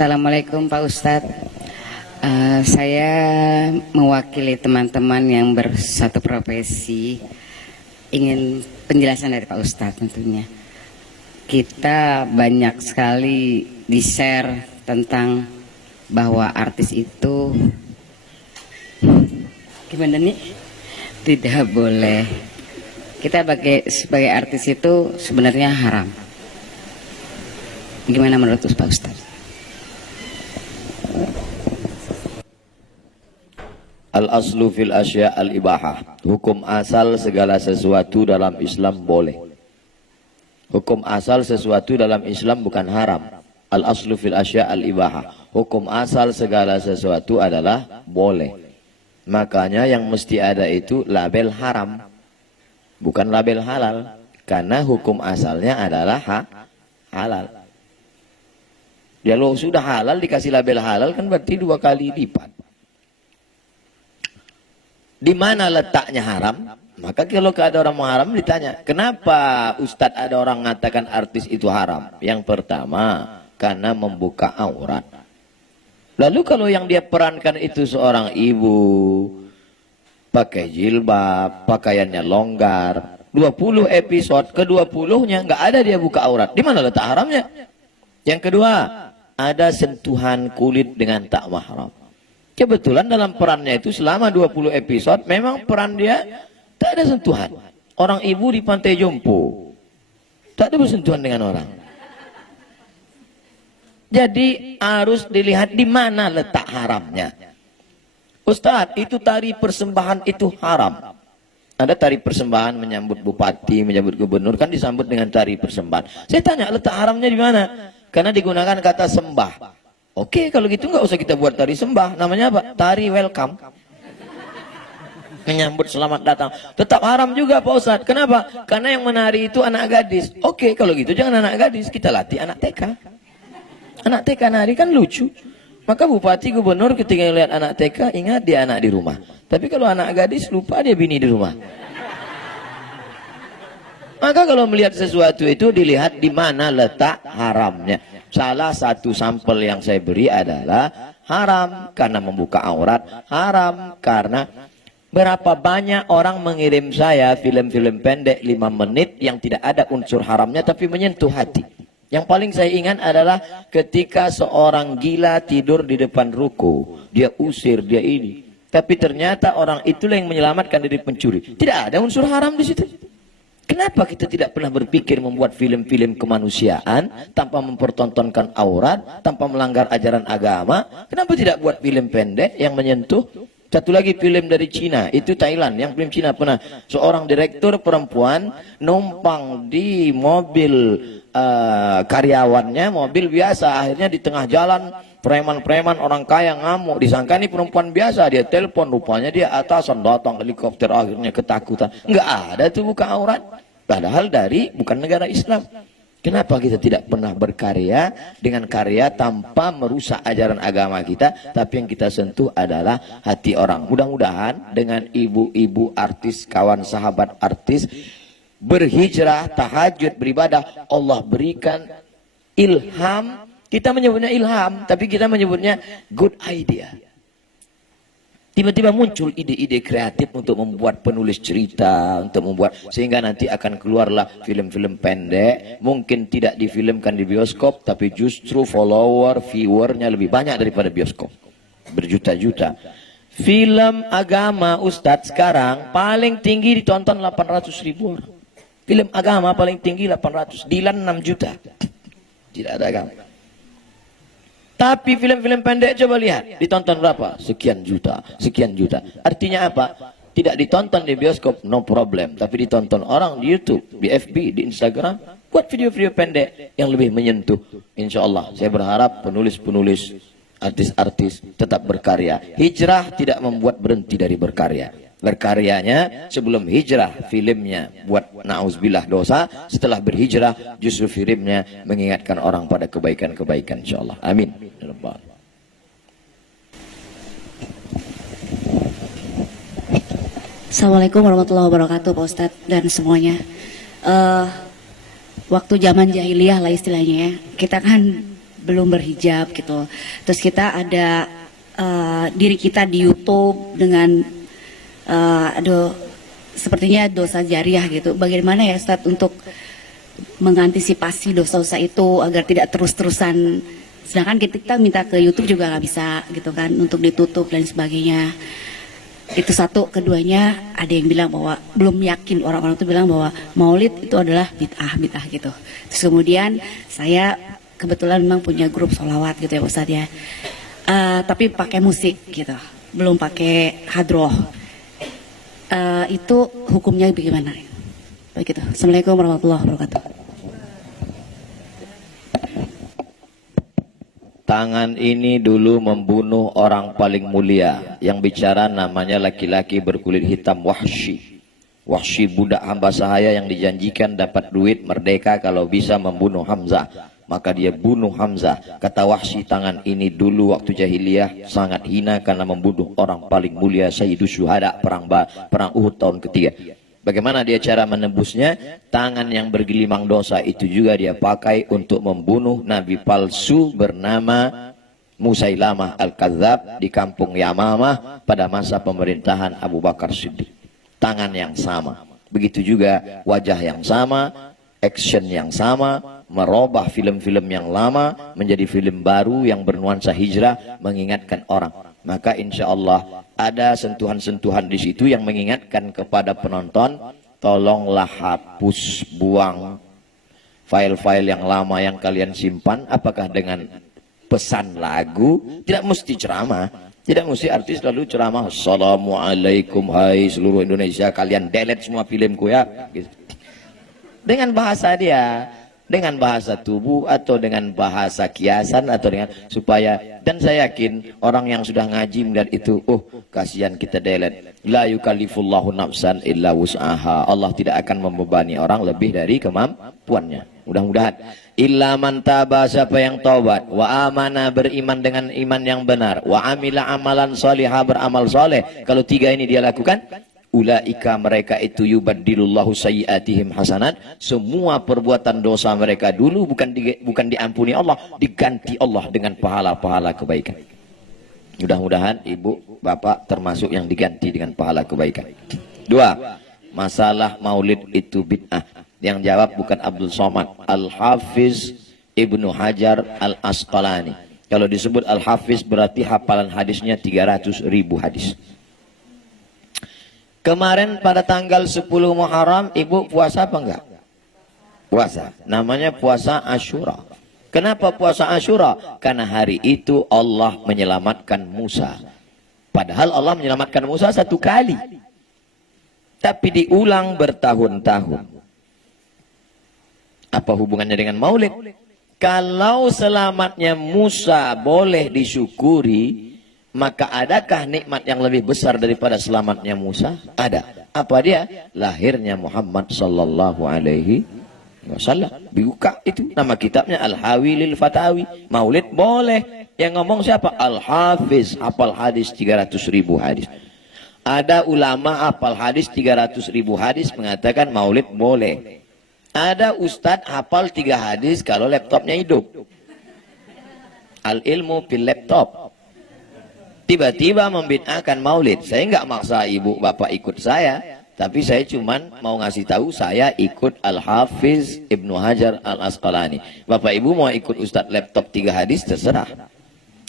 Assalamualaikum Pak Ustadz. Saya mewakili teman-teman yang bersatu profesi, ingin penjelasan dari Pak Ustadz tentunya. Kita banyak sekali di-share tentang bahwa artis itu gimana nih? Tidak boleh. Kita sebagai artis itu sebenarnya haram. Gimana menurut Pak Ustadz? Al-aslu fil asya al-ibahah. Hukum asal segala sesuatu dalam Islam boleh. Hukum asal sesuatu dalam Islam bukan haram. Al-aslu fil asya al-ibahah. Hukum asal segala sesuatu adalah boleh. Makanya yang mesti ada itu label haram, bukan label halal. Karena hukum asalnya adalah halal. Ya lo sudah halal dikasih label halal kan berarti 2 kali lipat. Di mana letaknya haram? Maka kalau ada orang mau haram ditanya, kenapa Ustadz ada orang mengatakan artis itu haram? Yang pertama, karena membuka aurat. Lalu kalau yang dia perankan itu seorang ibu, pakai jilbab, pakaiannya longgar, 20 episode, ke-20-nya nggak ada dia buka aurat. Di mana letak haramnya? Yang kedua, ada sentuhan kulit dengan tak mahram. Kebetulan dalam perannya itu selama 20 episode memang peran dia tak ada sentuhan. Orang ibu di Pantai Jompo tak ada bersentuhan dengan orang. Jadi harus dilihat di mana letak haramnya. Ustadz, itu tari persembahan itu haram. Ada tari persembahan menyambut bupati, menyambut gubernur, kan disambut dengan tari persembahan. Saya tanya letak haramnya di mana? Karena digunakan kata sembah. Oke, kalau gitu nggak usah kita buat tari sembah. Namanya apa? Tari welcome. Menyambut selamat datang. Tetap haram juga Pak Ustadz. Kenapa? Karena yang menari itu anak gadis. Oke, kalau gitu jangan anak gadis. Kita latih anak TK. Anak TK nari kan lucu. Maka bupati, gubernur ketika lihat anak TK, ingat dia anak di rumah. Tapi kalau anak gadis, lupa dia bini di rumah. Maka kalau melihat sesuatu itu dilihat di mana letak haramnya. Salah satu sampel yang saya beri adalah haram karena membuka aurat, haram karena berapa banyak orang mengirim saya film-film pendek 5 menit yang tidak ada unsur haramnya tapi menyentuh hati. Yang paling saya ingat adalah ketika seorang gila tidur di depan ruko, dia usir, dia ini. Tapi ternyata orang itulah yang menyelamatkan dari pencuri. Tidak ada unsur haram di situ. Kenapa kita tidak pernah berpikir membuat film-film kemanusiaan tanpa mempertontonkan aurat, tanpa melanggar ajaran agama? Kenapa tidak buat film pendek yang menyentuh? Satu lagi film dari Cina, itu Thailand, yang film Cina pernah. Seorang direktur perempuan numpang di mobil karyawannya, mobil biasa. Akhirnya di tengah jalan, preman-preman orang kaya ngamuk. Disangka ini perempuan biasa, dia telepon, rupanya dia atasan, datang helikopter, akhirnya ketakutan. Enggak ada tuh buka aurat. Padahal bukan negara Islam. Kenapa kita tidak pernah berkarya dengan karya tanpa merusak ajaran agama kita, tapi yang kita sentuh adalah hati orang. Mudah-mudahan dengan ibu-ibu artis, kawan sahabat artis, berhijrah, tahajud, beribadah, Allah berikan ilham. Kita menyebutnya ilham, tapi kita menyebutnya good idea. Tiba-tiba muncul ide-ide kreatif untuk membuat penulis cerita, untuk membuat, sehingga nanti akan keluarlah film-film pendek, mungkin tidak difilmkan di bioskop, tapi justru viewernya lebih banyak daripada bioskop, berjuta-juta. Film agama Ustadz sekarang paling tinggi ditonton 800.000 orang. Film agama paling tinggi 800, Dilan 6 juta. Tidak ada agama. Tapi film-film pendek coba lihat, ditonton berapa? Sekian juta, sekian juta. Artinya apa? Tidak ditonton di bioskop, no problem. Tapi ditonton orang di YouTube, di FB, di Instagram. Buat video-video pendek yang lebih menyentuh. Insya Allah, saya berharap penulis-penulis, artis-artis tetap berkarya. Hijrah tidak membuat berhenti dari berkarya. Berkaryanya sebelum hijrah filmnya buat na'udzubillah dosa, setelah berhijrah justru filmnya mengingatkan orang pada kebaikan-kebaikan insyaallah. Amin. Assalamualaikum warahmatullahi wabarakatuh Pak Ustadz dan semuanya. Waktu zaman jahiliyah lah istilahnya ya, kita kan belum berhijab gitu. Terus kita ada diri kita di YouTube dengan aduh, sepertinya dosa jariah gitu. Bagaimana ya Ustadz untuk mengantisipasi dosa-dosa itu agar tidak terus-terusan, sedangkan kita minta ke YouTube juga nggak bisa gitu kan, untuk ditutup dan sebagainya. Itu satu. Keduanya, ada yang bilang bahwa belum yakin, orang-orang itu bilang bahwa maulid itu adalah bid'ah gitu. Terus kemudian saya kebetulan memang punya grup sholawat gitu ya Ustadz ya, tapi pakai musik gitu, belum pakai hadroh. Itu hukumnya bagaimana? Begitu. Assalamualaikum warahmatullahi wabarakatuh. Tangan ini dulu membunuh orang paling mulia. Yang bicara namanya laki-laki berkulit hitam, Wahsy. Wahsy budak hamba sahaya yang dijanjikan dapat duit merdeka kalau bisa membunuh Hamzah. Maka dia bunuh Hamzah. Kata Wahsy, tangan ini dulu waktu jahiliyah sangat hina karena membunuh orang paling mulia, Sayyidus Syuhada, perang Uhud tahun ketiga. Bagaimana dia cara menebusnya? Tangan yang bergelimang dosa itu juga dia pakai untuk membunuh nabi palsu bernama Musailamah Al-Kadzab di kampung Yamamah pada masa pemerintahan Abu Bakar Siddiq. Tangan yang sama. Begitu juga wajah yang sama, action yang sama, merubah film-film yang lama menjadi film baru yang bernuansa hijrah, mengingatkan orang. Maka insya Allah ada sentuhan-sentuhan di situ yang mengingatkan kepada penonton, tolonglah hapus, buang file-file yang lama yang kalian simpan. Apakah dengan pesan lagu? Tidak mesti ceramah, tidak mesti artis lalu ceramah, Assalamualaikum hai seluruh Indonesia, kalian delete semua filmku ya, gitu. Dengan bahasa dia, dengan bahasa tubuh atau dengan bahasa kiasan atau dengan supaya, dan saya yakin orang yang sudah ngaji melihat itu, oh kasihan kita delete. La yukallifullahu nafsan illa wus'aha. Allah tidak akan membebani orang lebih dari kemampuannya. Mudah-mudahan. Illa man taba, siapa yang taubat, wa amana, beriman dengan iman yang benar, wa amila amalan salihah, beramal soleh. Kalau tiga ini dia lakukan, ulaika, mereka itu yubaddilullahu sayyiatihim hasanat. Semua perbuatan dosa mereka dulu bukan diampuni Allah, diganti Allah dengan pahala-pahala kebaikan. Mudah-mudahan ibu bapak termasuk yang diganti dengan pahala kebaikan. Dua, masalah maulid itu bid'ah. Yang jawab bukan Abdul Somad, Al-Hafiz Ibnu Hajar Al-Asqalani. Kalau disebut Al-Hafiz berarti hafalan hadisnya 300.000 hadis. Kemarin pada tanggal 10 Muharram, ibu puasa apa enggak? Puasa. Namanya puasa Asyura. Kenapa puasa Asyura? Karena hari itu Allah menyelamatkan Musa. Padahal Allah menyelamatkan Musa satu kali, tapi diulang bertahun-tahun. Apa hubungannya dengan maulid? Kalau selamatnya Musa boleh disyukuri, maka adakah nikmat yang lebih besar daripada selamatnya Musa? Ada. Apa dia? Lahirnya Muhammad sallallahu alaihi wasallam. Buka itu nama kitabnya Al-Hawi lil Fatawi. Maulid boleh. Yang ngomong siapa? Al-Hafiz, hafal hadis 300.000 hadis. Ada ulama hafal hadis 300.000 hadis mengatakan maulid boleh. Ada ustadz hafal 3 hadis kalau laptopnya hidup. Al-ilmu fil laptop. Tiba-tiba membid'ahkan maulid. Saya nggak maksa ibu bapak ikut saya, tapi saya cuman mau ngasih tahu saya ikut Al-Hafiz Ibnu Hajar Al-Asqalani. Bapak ibu mau ikut ustadz laptop 3 hadis terserah.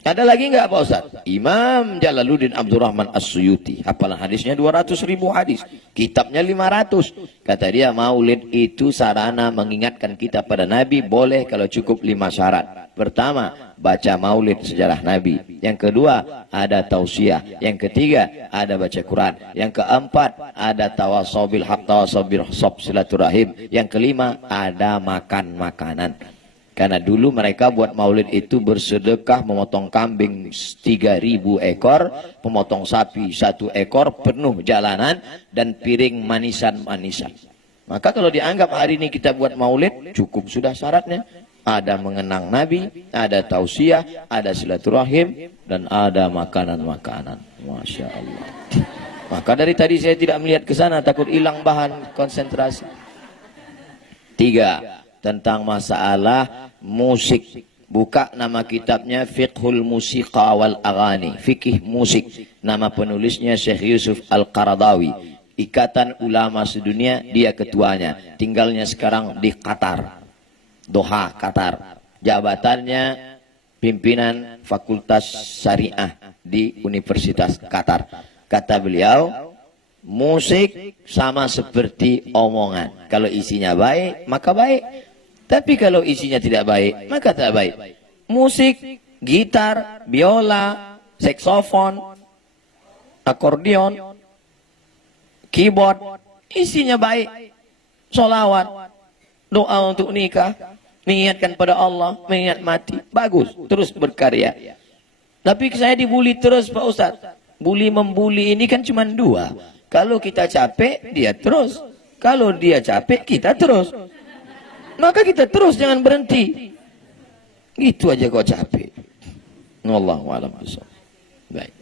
Ada lagi nggak Pak Ustadz? Imam Jalaluddin Abdurrahman As-Suyuti, hafalan hadisnya 200.000 hadis, kitabnya 500. Kata dia maulid itu sarana mengingatkan kita pada Nabi, boleh kalau cukup 5 syarat. Pertama, baca maulid sejarah Nabi. Yang kedua, ada tausiah. Yang ketiga, ada baca Quran. Yang keempat, ada tawasobil haq, tawasobil sob, silaturahim. Yang kelima, ada makan makanan. Karena dulu mereka buat maulid itu bersedekah, memotong kambing 3.000 ekor, memotong sapi 1 ekor, penuh jalanan, dan piring manisan-manisan. Maka kalau dianggap hari ini kita buat maulid, cukup sudah syaratnya. Ada mengenang Nabi, ada tausiah, ada silaturahim, dan ada makanan-makanan. Masya Allah. Maka dari tadi saya tidak melihat ke sana, takut hilang bahan konsentrasi. 3. Tentang masalah musik. Buka nama kitabnya Fiqhul Musiqa wal Aghani, fikih musik. Nama penulisnya Syekh Yusuf Al-Qaradawi. Ikatan Ulama Sedunia, dia ketuanya. Tinggalnya sekarang di Qatar. Doha, Qatar. Jabatannya pimpinan Fakultas Syariah di Universitas Qatar. Kata beliau, musik sama seperti omongan. Kalau isinya baik, maka baik. Tapi kalau isinya tidak baik, maka tak baik. Musik, gitar, biola, saksofon, akordeon, keyboard, isinya baik. Solawat, doa untuk nikah, mengingatkan pada Allah, mengingat mati. Bagus, terus berkarya. Tapi saya dibully terus Pak Ustadz. Bully membuli ini kan cuma dua. Kalau kita capek, dia terus. Kalau dia capek, kita terus. Maka kita terus, jangan berhenti. Gitu aja kok capek. Wallahu a'lam bishawab. Baik.